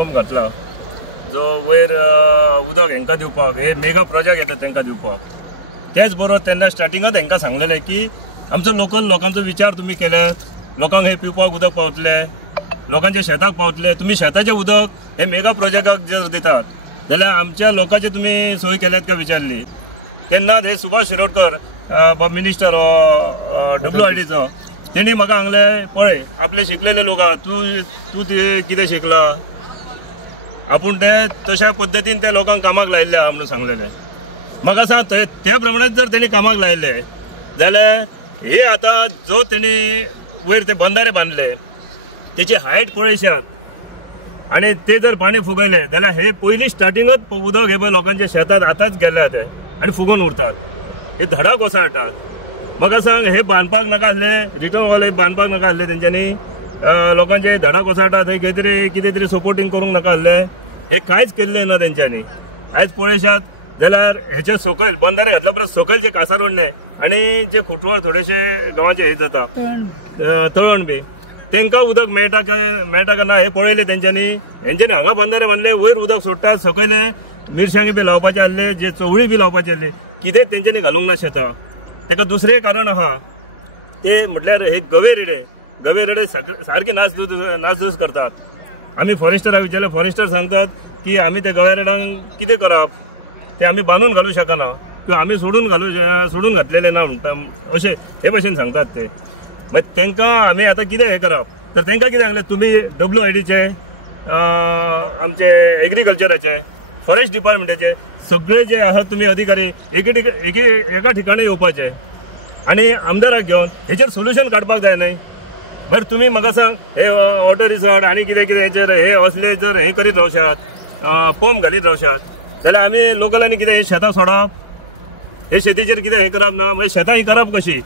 घातला जो वयर उदक हेंका दिवपाक हे मेगा प्रोजेक्ट येता तांकां दिवपाक तेच बरोबर तेन्ना स्टार्टिंगात हेंका सांगलेलें की आमचो लोकल लोकांचो विचार तुम्ही केल्यात लोकांक हे पिवपाक उदक पावतले लोकांच्या शेताक पावतले तुम्ही शेताचें उदक हे मेगा प्रोजेक्टाक जर दितात जाल्यार आमच्या लोकांचे तुम्ही सोय केल्यात काय विचारली तेन्ना हे सुभाष शिरोडकर मिनिस्टर WIDचो तेणी म्हाका सांगलें पळय आपले शिकलेले लोक तूं कितें शिकला आपूण ते तशा पद्दतीन त्या लोकांक कामाक लायिल्ले आहा म्हणून सांगलेले म्हाका सांग त्या प्रमाणे जर तेणी कामाक लायले जाल्यार हे आतां जो तेणी वयर ते बंधारे बांदले तेची हायट पळयशात आनी ते जर पाणी फुगयले जाल्यार हे पयलीं स्टार्टिंगच उदक हे पळय लोकांच्या शेतात आतांच गेले ते आनी फुगोवन उरतात हे धडा कोसळटात म्हाका सांग हे बांदपाक नाका आसले रिटर्न वॉल बांदपाक नाका आसले तेंच्यांनी लोकांचे धडा कोसळटात थंय कितें तरी सपोर्टिंग करूंक नाका आसले हे कांयच केल्लें ना तेंच्यांनी आयज पळयशात जाल्यार हेचे सकयल बंधारे घातल्या परस सकयलचे कासारवण्णे आनी जे खुटवळ थोडेशे गांवांचे हे जाता तळण बी तांकां उदक मेळटा काय ना हे पळयले तेंच्यांनी हेंच्यांनी हांगा बंधारे बांदले वयर उदक सोडटात सकयल मिरसांगी बी लावपाचे आसले जे चवळी बी लावपाचे आसले कितें तेंच्यांनी घालूंक ना शेतां ताका दुसरें कारण आहा ते म्हटल्यार हे गवेरेडे सारखे नासधूस करतात आमी फॉरेस्टराक विचारले फॉरेस्टर सांगतात की आमी ते गवेरेडांक कितें करप ते आमी बांदून घालूं शकना किंवा आमी सोडून घातलेले ना म्हणटा अशें हे भशेन सांगतात ते मागीर तांकां आमी आतां कितें हे करप तर तांकां कितें सांगलें तुमी WIDचे आमचे एग्रीकल्चराचे फॉरेस्ट डिपार्टमेंटाचे सगळे जे आहात तुम्ही अधिकारी एका ठिकाणी येवपाचे आनी आमदाराक घेवन हेचेर सोल्युशन काडपाक जाय न्हय बरं तुम्ही म्हाका सांग हे वॉटर रिसॉर्ट आनी कितें हेचेर हे असले जर हे करीत रावशात पंप घालीत रावशात जाल्यार आमी लोकलांनी कितें हे शेतां सोडप हे शेतीचेर कितें हे करप ना मागीर शेतां ही करप कशी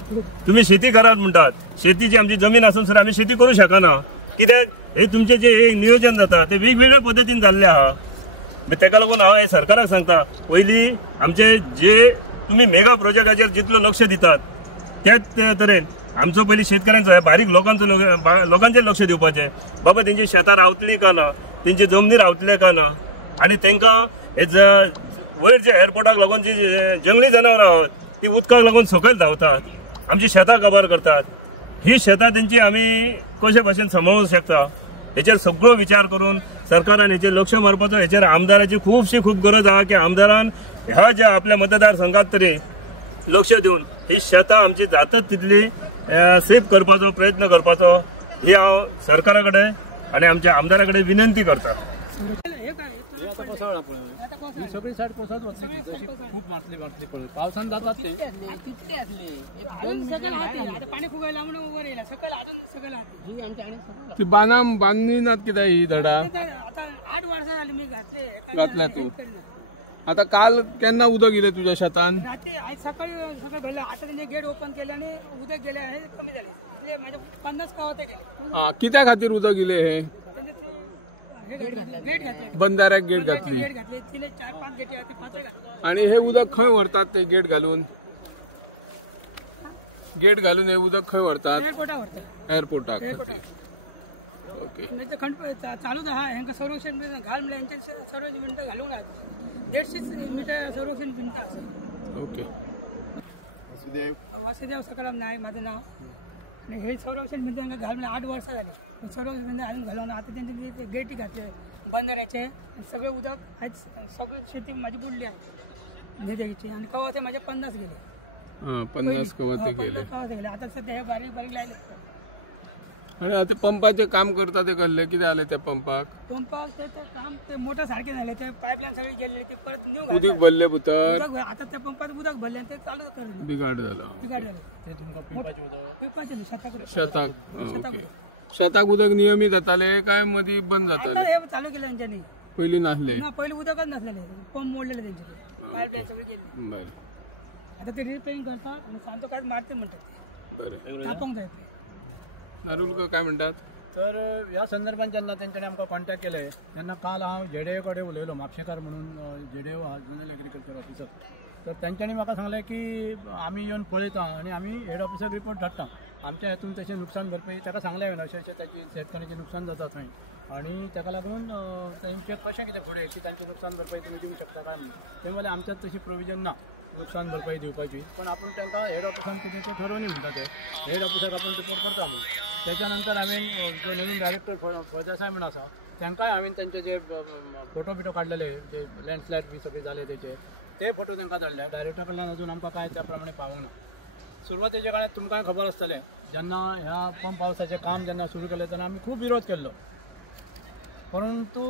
तुम्ही शेती करात म्हणटात शेतीची आमची जमीन आसून सर आमी शेती करूं शकना कित्याक हे तुमचे जे नियोजन जाता ते वेगवेगळ्या पद्दतीन जाल्ले आहा ताका लागून हांव हे सरकाराक सांगता पयलीं आमचे जे तुम्ही मेगा प्रोजेक्टाचेर जितलो लक्ष दितात त्याच तरेन आमचो पयलीं शेतकऱ्यांचो बारीक लोकांचेर लक्ष दिवपाचें बाबा तेंची शेतां रावतलीं काय ना तेंची जमनी रावतले काय ना आनी तांकां हे वयर जे एअरपोर्टाक लागून जी जंगली जनावरां आहात ती उदकाक लागून सकयल धांवतात आमची शेतां काबार करतात ही शेतां तेंची आमी कशे भाशेन सांबाळूंक शकता हेचेर सगळो विचार करून सरकारान हेचेर लक्ष मारपाचो हेचेर आमदाराची खूब गरज आहा की आमदारान ह्या ज्या आपल्या मतदारसंघात तरी लक्ष दिवन ही शेतां आमची जातात तितली सेफ करपाचो प्रयत्न करपाचो ही हांव सरकारा कडेन आनी आमच्या आमदारा कडेन विनंती करता सगळी सायड कोसळत वतली जशी खूप मारतली पळय पावसान जातात ते ती बांदली नात कित्याक ही धडा घातल्या तू आता काल केन्ना उदक येयलें तुज्या शेतान सकाळी भरले आता तेंचे गेट ओपन केले आणि उदक गेले हे कमी झाले माझे 50 गावात गेले कित्या खातीर उदक येयलें हे गेट घातले बंधाऱ्याक गेट घातली तिले 4-5 गेटी आहा ती पातळ घातली आणि हे उदक खंय व्हरतात ते गेट घालून हे उदक खंय व्हरतात एअरपोर्टाक ओके म्हणजे खंड चालूच आहा हेंका संरक्षण घाल म्हणल्यार हेंचे सर्व मिनटां घालूंक जाय 150 मीटर संरक्षण भिंत आसा ओके वासुदेव सकाराम नायक माझं नाव आणि हे संरक्षण भिंत घाल म्हणजे 8 वर्सां जाली संरक्षण भिंत अजून घालून आता त्यांचे गेटी घातले बंधाऱ्याचे सगळे उदक आज सगळी शेती माझी बुडली आहे निधीची आणि कवा ते माझे 50 गेले 50 कवा ते गेले आता सध्या हे बारीक लायले आणि आता पंपाचे काम करता ते कसले किती आले त्या पंपाक ते काम ते मोटर सारखे झाले ते पाईपलाईन सगळी गेलेली ते परत न्यू उदक भरले भुतर आता त्या पंपात उदक भरले ते चालू करले बिघाड झाला ते तुमका पिपाचे शेताक उदक नियमित जाताले काय मधी बंद जाताले हे चालू केलं त्यांनी पहिली नासले पहिले उदकच नसलेले पंप मोडलेले त्यांचे पाईपलाईन सगळी गेली बरं आता ते रिपेअरिंग करतात आणि सांगतो काय मारते म्हणतात बरं तापवून जायचे नारुलकर काय म्हणतात तर ह्या संदर्भात जेन्ना तेंच्यांनी आमकां कॉन्टॅक्ट केले तेन्ना काल हांव JDA कडेन उलयलो म्हापशेकार म्हणून JDA जनरल एग्रीकल्चर ऑफिसर तर तेंच्यांनी म्हाका सांगलें की आमी येवन पळयता आनी आमी हेड ऑफिसाक रिपोर्ट धाडटा आमच्या हेतून तशें नुकसान भरपाई ताका सांगलें हांवें अशें त्याची शेतकऱ्यांचें नुकसान जाता थंय आणि ताका लागून तेंचे कशें कितें फुडें की तांचे नुकसान भरपाई तुमी दिवंक शकता काय म्हणून ते म्हणले आमच्यात तशी प्रोविजन ना नुकसान भरपाई दिवपाची, पण आपण तांकां हेड ऑफिसान कितें तें ठरवून म्हणटा ते हेड ऑफिसाक आपण रिपोर्ट करता म्हणून. त्याच्यानंतर हांवें जो नवीन डायरेक्टर फळदेसाय म्हणून आसा तांकांय हांवें तांचे जे फोटो बिटो काडलेले जे लँडस्लायड बी सगळे जाले ते फोटो तांकां धाडले. डायरेक्टर कडल्यान अजून आमकां काय त्या प्रमाणे पावूंक ना. सुरवातेच्या काळात तुमकां खबर आसतलें जेन्ना ह्या पंप हावसाचें काम जेन्ना सुरू केलें तेन्ना आमी खूब विरोध केल्लो, परंतु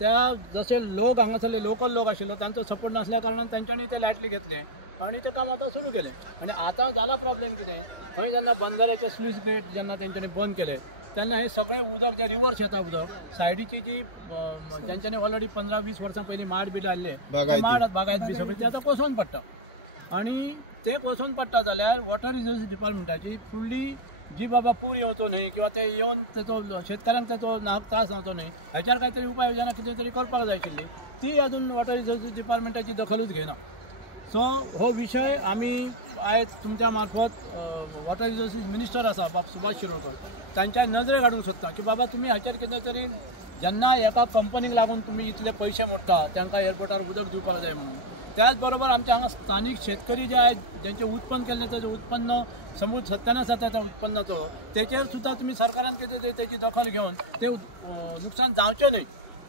त्या जसे लोक हांगासरले लोकल लोक आशिल्लो तांचो सपोर्ट नासल्या कारणान तांच्यांनी ते लायटली घेतले आणि ते काम आतां सुरू केलें. आणि आतां जाला प्रॉब्लेम कितें, थंय जेन्ना बंदराचे स्लूइस गेट जेन्ना तेंच्यांनी बंद केले तेन्ना हे सगळें उदक जे रिवर्स येता उदक सायडीची जी जेंच्यांनी ऑलरेडी 15-20 वर्सां पयलीं माड बी लायल्ले ते माड बागायत बी सगळे ते आतां कोसळून पडटा. आणि ते कोसळून पडटा जाल्यार वॉटर रिसोर्सीस डिपार्टमेंटाची फुडली जी बाबा पूर येवचो न्हय किंवा ते येवन तेचो शेतकऱ्यांक तेचो त्रास जावचो न्हय हेच्यार कांय तरी उपाय योजना कितें तरी करपाक जाय आशिल्ली, ती अजून वॉटर रिसोर्सीस डिपार्टमेंटाची दखलूच घेना. सो हो विशय आमी आयज तुमच्या मार्फत वॉटर रिसोर्सीस मिनिस्टर आसा बाब सुभाष शिरोडकर तांच्या नजरेक हाडूंक सोदता की बाबा तुमी हाचेर कितें तरी जेन्ना एका कंपनीक लागून तुमी इतले पयशे मोडटा तांकां एअरपोर्टार उदक दिवपाक जाय म्हणून. त्याच बरोबर आमच्या हांगा स्थानीक शेतकरी जे आहेत ज्यांचे उत्पन्न केल्लें तेजें उत्पन्न समूळ सत्यानाश जाता त्या उत्पन्नाचो तेचेर सुद्दां तुमी सरकारान कितें तरी तेची दखल घेवन ते नुकसान जावचें न्हय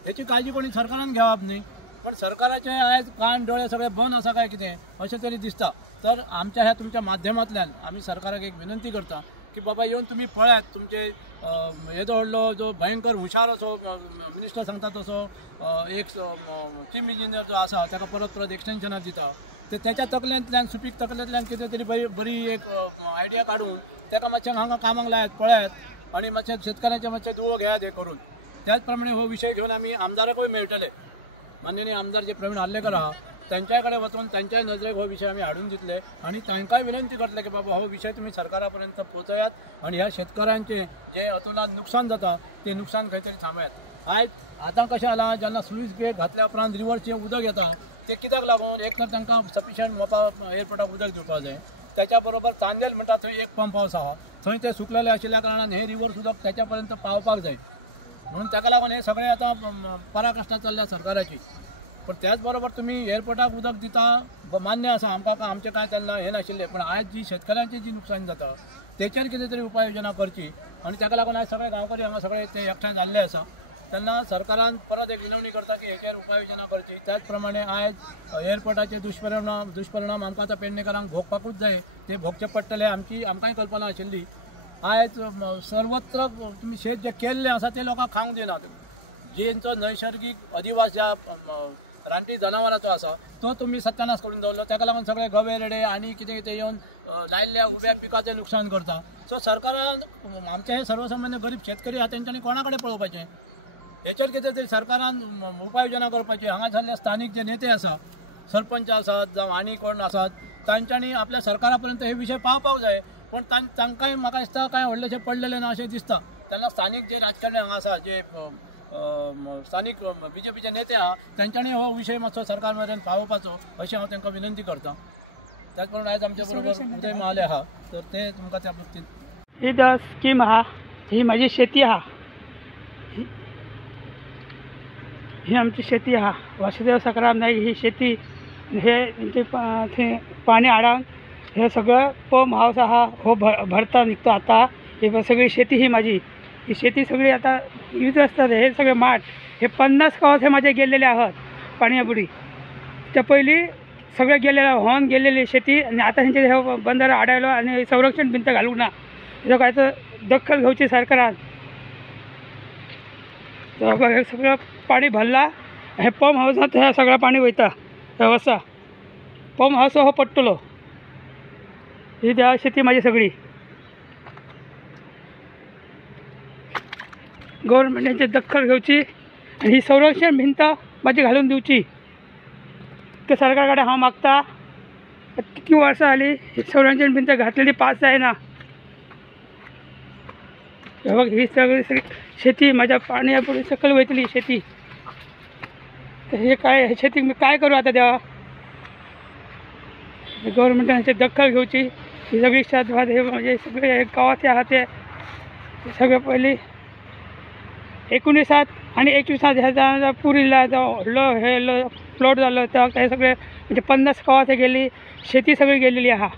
हेची काळजी कोणी सरकारान घेवप न्हय. पण सरकाराचे आयज कान डोळे सगळे बंद आसा काय कितें अशें तरी दिसता. तर आमच्या ह्या तुमच्या माध्यमांतल्यान आमी सरकाराक एक विनंती करता की बाबा येवन तुमी पळयात तुमचे येदो व्हडलो जो भयंकर हुशार असो मिनिस्टर सांगता तसो एक चीफ इंजिनियर जो आसा ताका परत परत एक्सटेन्शनार दिता ते त्याच्या तकल्यांतल्यान सुपीक तकल्यांतल्यान कितें तरी बरी एक आयडिया काडून ताका मातशें हांगा कामाक लायात पळयात आणि मातशें शेतकऱ्यांचे मातशें दुवो घेयात हे करून. त्याच प्रमाणे हो विशय घेवन आमी आमदाराकूय मेळटले, माननीय आमदार जे प्रवीण आर्लेकर आहा त्यांच्या कडेन वचून त्यांच्या नजरेक हो विशय आमी हाडून दितले आणि तांकांय विनंती करतले की बाबा हो विशय तुम्ही सरकारा पर्यंत पोहोचयात आणि ह्या शेतकऱ्यांचे जे अतोलात नुकसान जाता ते नुकसान खंय तरी थांबयात. आयज आतां कशें जाला जेन्ना स्लूइस गेट घातल्या उपरांत रिव्हरचें उदक येता ते कित्याक लागून एक तर तांकां सफिशियंट मोपा एअरपोर्टाक उदक दिवपाक जाय. त्याच्या बरोबर चांदेल म्हणटा थंय एक पंप हावस आहा थंय ते सुकलेले आशिल्ल्या कारणान हे रिव्हर उदक त्याच्या पर्यंत पावपाक जाय म्हणून ताका लागून हे सगळें आतां पराकाष्ठा चल्ल्या सरकाराची. पण त्याच बरोबर तुम्ही एअरपोर्टाक उदक दिता मान्य आसा आमकां आमचें कांय तेन्ना हें नाशिल्लें, पण आयज जी शेतकऱ्यांची जी नुकसाण जाता तेचेर कितें तरी उपाय योजना करची आणि ताका लागून आयज सगळे गांवकरी हांगा सगळे ते एकठांय जाल्ले आसा तेन्ना सरकारान परत एक विनवणी करता की हेचेर उपाय योजना करची. त्याच प्रमाणे आयज एअरपोर्टाचे दुश्परिणाम आमकां आतां पेडणेकरांक भोगपाकूच जाय, ते भोगचे पडटले आमकांय कल्पना आशिल्ली. आयज सर्वत्र तुमी शेत जे केल्लें आसा ते लोकांक खावंक दिनात. जेंचो नैसर्गीक अधिवास ज्या रानटी जनावरांचो आसा तो तुमी सत्यानाश करून दवरलो, ताका लागून सगळे गवे रेडे आनी कितें कितें येवन लायल्ल्या उब्या पिकाचें नुकसान करता. सो सरकारान आमचे हे सर्वसामान्य गरीब शेतकरी आहा तेंच्यांनी कोणा कडेन पळोवपाचें हेचेर कितें तरी सरकारान उपाय योजना करपाची. हांगासरले स्थानीक जे नेते आसा सरपंच आसात जावं आनी कोण आसात तांच्यांनी आपल्या सरकारा पर्यंत हे विशय पावपाक जाय, पण तांकांय म्हाका दिसता कांय व्हडलेशें पडलेलें ना अशें दिसता. तेन्ना स्थानीक जे राजकारणी हांगा आसा जे स्थानिक बीजेपीचे नेते आहा त्यांच्यानी हो विषय मातसो सरकार मेरेन पावोवपाचो अशी हांव तांकां विनंती करता. त्याच प्रमाणे आयज आमचे बरोबर उदय महाले आहा तर ते तुमकां त्या बाबतींत ही जो स्कीम आहा ही माझी शेती आहा, ही आमची शेती आहा वासुदेव सकाराम नाईक ही शेती हे पाणी हाडान हे सगळं पंप हाऊस आहा हो भरता निघतो. आता ही सगळी शेती ही माझी ही शेती सगळी आता यूज असतात. हे सगळे माठ हे 50 गावात हे माझे गेलेले आहात पाण्यापुढी. त्या पहिली सगळे गेलेले होऊन गेलेली शेती आणि आता ह्यांचे हे बंधारा आडायलो आणि संरक्षण भिंत घालूक ना हे काय तर दखल घेवची सरकारान. तर हे सगळं पाणी भरला हे पंप हाऊसात हे सगळं पाणी वयता व्यवस्था पंप हाऊस हो पडटलो. ही त्या शेती माझी सगळी गव्हर्नमेंटाची दखल घेवची आणि ही संरक्षण भिंत माझी घालून दिवची ते सरकारकडे हांव मागता. किती वर्सां जाली ही संरक्षण भिंत घातलेली पास जायना. हे बघ ही सगळी शेती माझ्या पाण्यापुढे सकल वयतली शेती. तर हे काय शेतीक मी काय करू आता देवा. गव्हर्नमेंटाची दखल घेवची. ही सगळी शेतभात हे म्हणजे सगळे गावाचे आहात ते सगळे पहिली 19 आणि 21 ह्याचा पुरीला हे फ्लोट झालं तर ते सगळे म्हणजे 50 गावात हे गेली, शेती सगळी गेलेली आहे.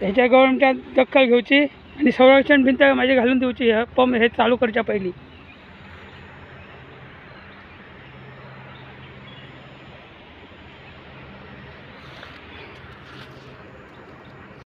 ह्याच्या गव्हर्नमेंटच्या दखल घेऊची आणि संरक्षण भिंत माझी घालून देऊची, पंप हे चालू करच्या पहिली.